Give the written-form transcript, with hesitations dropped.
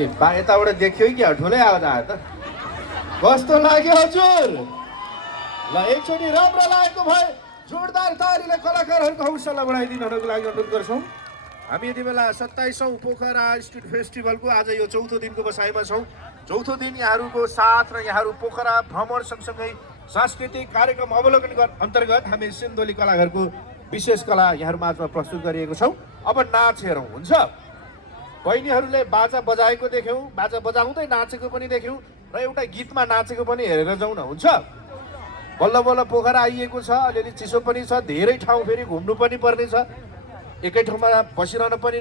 के बा यताबाट देखियो कि ठुलै आवाज आयो त कस्तो लाग्यो हजुर ल एकचोटि राम्रो लागेको भए जोरदार तालीले कलाकारहरूको हौसला बढाइदिनको लागि अनुरोध गर्छौँ हामी यति बेला 27औं पोखरा स्ट्रिट फेस्टिभलको आज यो चौथो दिनको बसाइमा छौँ चौथो दिन यहाँहरूको साथ र यहाँहरू पोखरा भ्रमण सँगसँगै सांस्कृतिक कार्यक्रम अवलोकन अन्तर्गत हामी सिन्धोली कलाकारको विशेष कला यहाँहरूमाझमा प्रस्तुत गरिएको छौँ अब नाच हेरौँ हुन्छ बहिनीहरूले बाजा बजाएको देख्यौँ बाजा बजाउँदै नाचेको पनि देख्यौँ र एउटा गीतमा नाचेको पनि हेरेर जाउँ न हुन्छ बल्ल बल्ल पोखरा आइएको छ अलिअलि चिसो पनि छ धेरै ठाउँ फेरि घुम्नु पनि पर्ने छ एकै ठाउँमा बसिरहन पनि